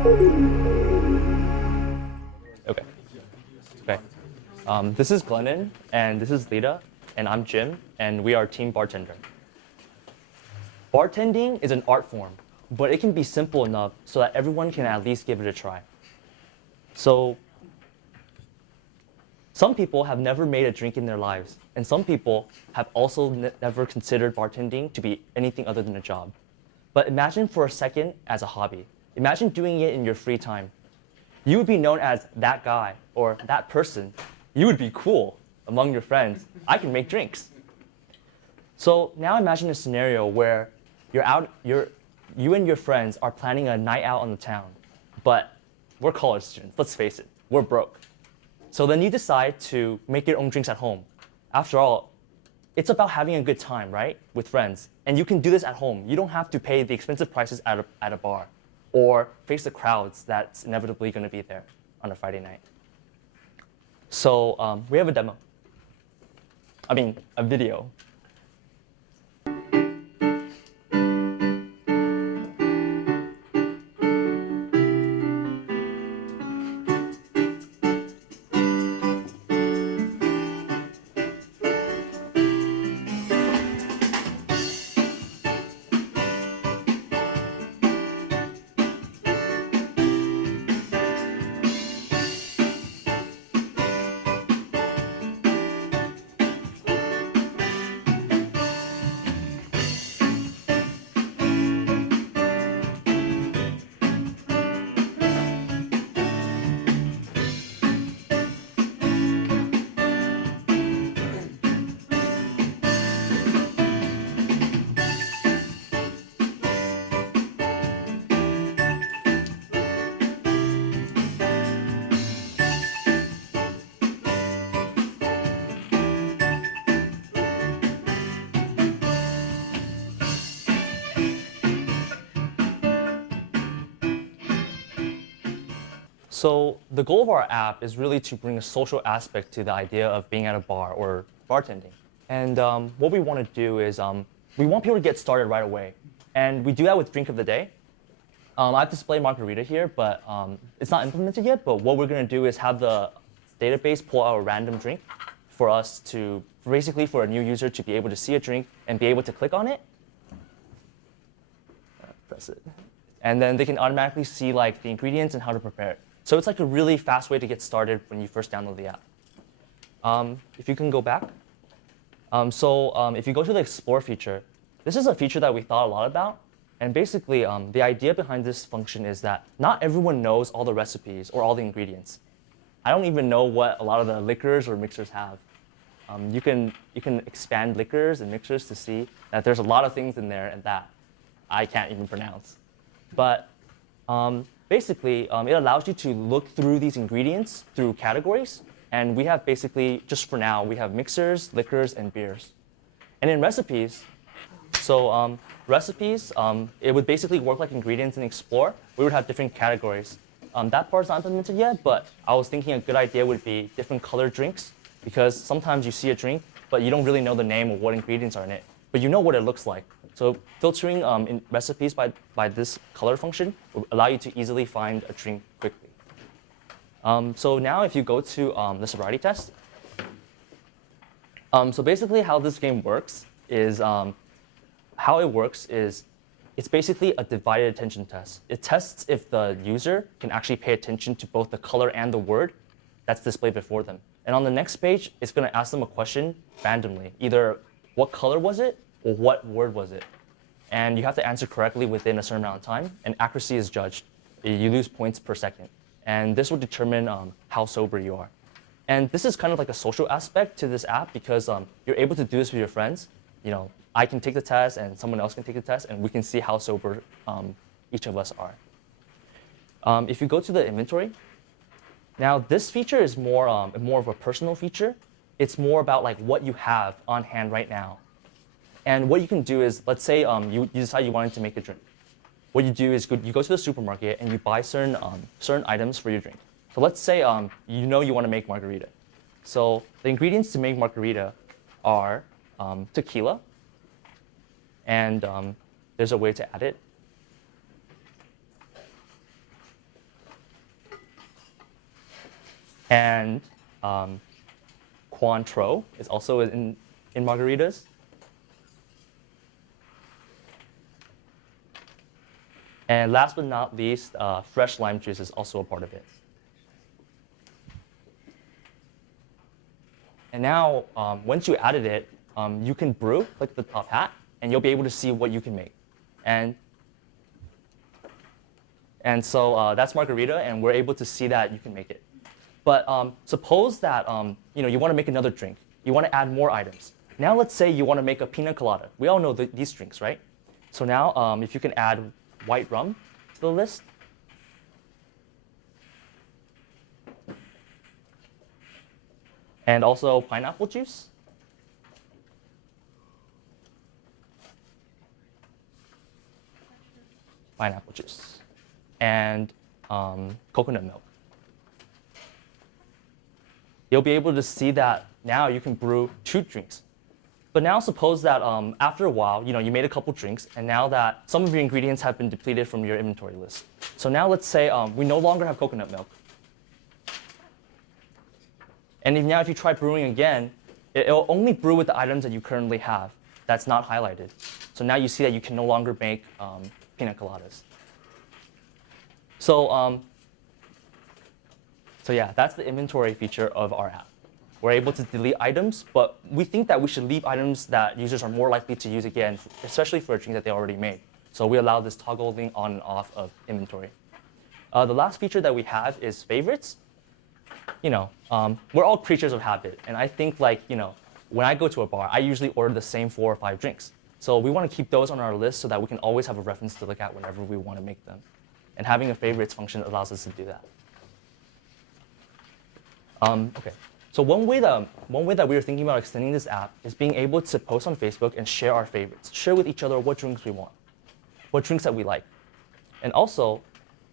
Okay. Okay. This is Glennon, and this is Lita, and I'm Jim, and we are Team Bartender. Bartending is an art form, but it can be simple enough so that everyone can at least give it a try. So, some people have never made a drink in their lives, and some people have also never considered bartending to be anything other than a job. But imagine for a second as a hobby. Imagine doing it in your free time. You would be known as that guy or that person. You would be cool among your friends. I can make drinks. So now imagine a scenario where you and your friends are planning a night out on the town, but we're college students, let's face it, we're broke. So then you decide to make your own drinks at home. After all, it's about having a good time, right, with friends. And you can do this at home. You don't have to pay the expensive prices at a bar or face the crowds that's inevitably going to be there on a Friday night. So we have a demo. I mean, a video. So the goal of our app is really to bring a social aspect to the idea of being at a bar or bartending. And what we want to do is we want people to get started right away. And we do that with Drink of the Day. I've displayed Margarita here, but it's not implemented yet. But what we're going to do is have the database pull out a random drink for us to, basically for a new user to be able to see a drink and be able to click on it. Press it. And then they can automatically see like the ingredients and how to prepare it. So it's like a really fast way to get started when you first download the app. If you can go back. If you go to the Explore feature, this is a feature that we thought a lot about. And basically, the idea behind this function is that not everyone knows all the recipes or all the ingredients. I don't even know what a lot of the liquors or mixers have. You can expand liquors and mixers to see that there's a lot of things in there and that I can't even pronounce. But basically, it allows you to look through these ingredients through categories. And we have basically, just for now, we have mixers, liquors, and beers. And in recipes, it would basically work like ingredients in Explore. We would have different categories. That part's not implemented yet, but I was thinking a good idea would be different colored drinks, because sometimes you see a drink, but you don't really know the name or what ingredients are in it. But you know what it looks like. So filtering in recipes by this color function will allow you to easily find a drink quickly. So now if you go to the sobriety test, so basically how this game works is, it's basically a divided attention test. It tests if the user can actually pay attention to both the color and the word that's displayed before them. And on the next page, it's going to ask them a question randomly, either what color was it or what word was it. And you have to answer correctly within a certain amount of time, and accuracy is judged. You lose points per second. And this will determine how sober you are. And this is kind of like a social aspect to this app because you're able to do this with your friends. You know, I can take the test and someone else can take the test, and we can see how sober each of us are. If you go to the inventory, now this feature is more of a personal feature. It's more about like what you have on hand right now. And what you can do is, let's say you decide you wanted to make a drink. What you do is you go to the supermarket and you buy certain items for your drink. So let's say you know you want to make margarita. So the ingredients to make margarita are tequila, and there's a way to add it. And Cointreau is also in margaritas. And last but not least, fresh lime juice is also a part of it. And now, once you added it, you can brew, click the top hat, and you'll be able to see what you can make. And so that's margarita, and we're able to see that you can make it. But suppose that you want to make another drink. You want to add more items. Now let's say you want to make a pina colada. We all know these drinks, right? So now if you can add white rum to the list. And also pineapple juice. Pineapple juice. And coconut milk. You'll be able to see that now you can brew 2 drinks. But now suppose that after a while, you made a couple drinks, and now that some of your ingredients have been depleted from your inventory list. So now let's say we no longer have coconut milk. And now if you try brewing again, it'll only brew with the items that you currently have that's not highlighted. So now you see that you can no longer make pina coladas. So yeah, that's the inventory feature of our app. We're able to delete items, but we think that we should leave items that users are more likely to use again, especially for a drink that they already made. So we allow this toggling on and off of inventory. The last feature that we have is favorites. We're all creatures of habit, and I think when I go to a bar, I usually order the same 4 or 5 drinks. So we want to keep those on our list so that we can always have a reference to look at whenever we want to make them. And having a favorites function allows us to do that. Okay. So one way that we were thinking about extending this app is being able to post on Facebook and share our favorites, share with each other what drinks we want, what drinks that we like. And also,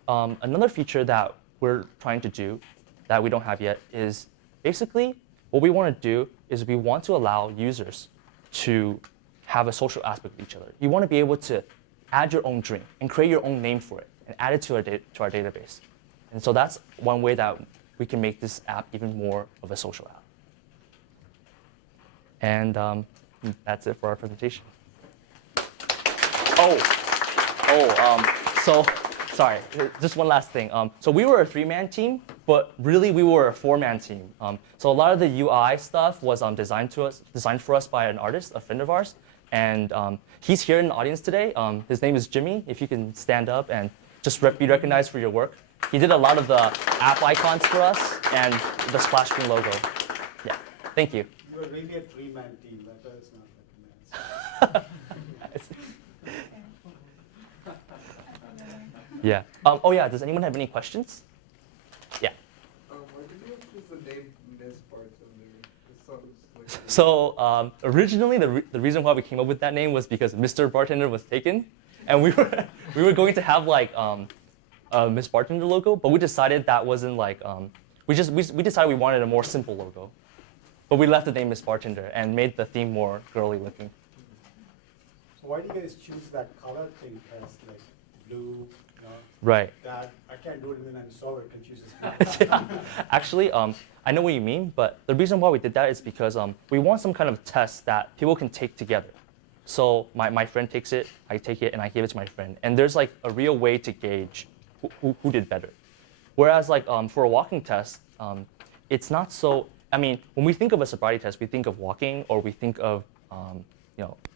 another feature that we're trying to do that we don't have yet is basically what we want to do is we want to allow users to have a social aspect with each other. You want to be able to add your own drink and create your own name for it and add it to our database. And so that's one way that we can make this app even more of a social app. And that's it for our presentation. So sorry, just one last thing. So we were a 3-man team, but really we were a 4-man team. So a lot of the UI stuff was designed for us by an artist, a friend of ours. And he's here in the audience today. His name is Jimmy. If you can stand up and just be recognized for your work. He did a lot of the app icons for us and the splash screen logo. Yeah, thank you. You were really a 3-man team. That was not recognized. Yeah. Oh yeah, does anyone have any questions? Yeah. Why did you choose the name Ms.Bartender? It sounds like So originally, the reason why we came up with that name was because Mr. Bartender was taken, and we were going to have a Ms.Bartender logo, but we decided that wasn't we decided we wanted a more simple logo, but we left the name Ms.Bartender and made the theme more girly looking. So why do you guys choose that color thing as blue? Right. That I can't do it, and then I'm sorry, it confuses me. Yeah. Actually, I know what you mean, but the reason why we did that is because we want some kind of test that people can take together. So my friend takes it, I take it, and I give it to my friend. And there's a real way to gauge who did better. Whereas for a walking test, it's not so, when we think of a sobriety test, we think of walking or we think of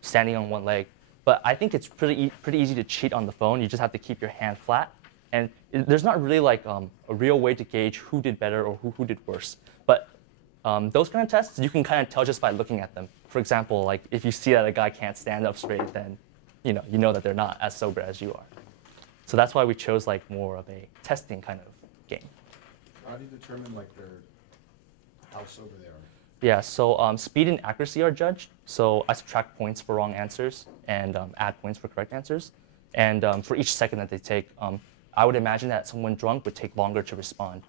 standing on one leg. But I think it's pretty easy to cheat on the phone. You just have to keep your hand flat. And there's not really a real way to gauge who did better or who did worse. But those kind of tests, you can kind of tell just by looking at them. For example, if you see that a guy can't stand up straight, then you know that they're not as sober as you are. So that's why we chose more of a testing kind of game. How do you determine how sober they are? Yeah, so speed and accuracy are judged. So I subtract points for wrong answers and add points for correct answers. And for each second that they take, I would imagine that someone drunk would take longer to respond.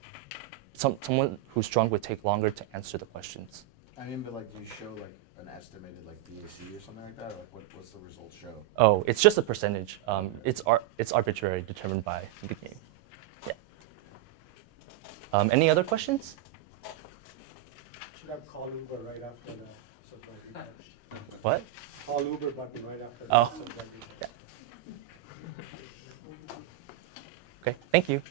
Someone who's drunk would take longer to answer the questions. But do you show an estimated DAC or something like that? Or what's the result show? Oh, it's just a percentage. It's arbitrary, determined by the game. Yeah. Any other questions? have call Uber right after the sobriety test. What? Call Uber button right after Oh. the sobriety test. Okay, thank you.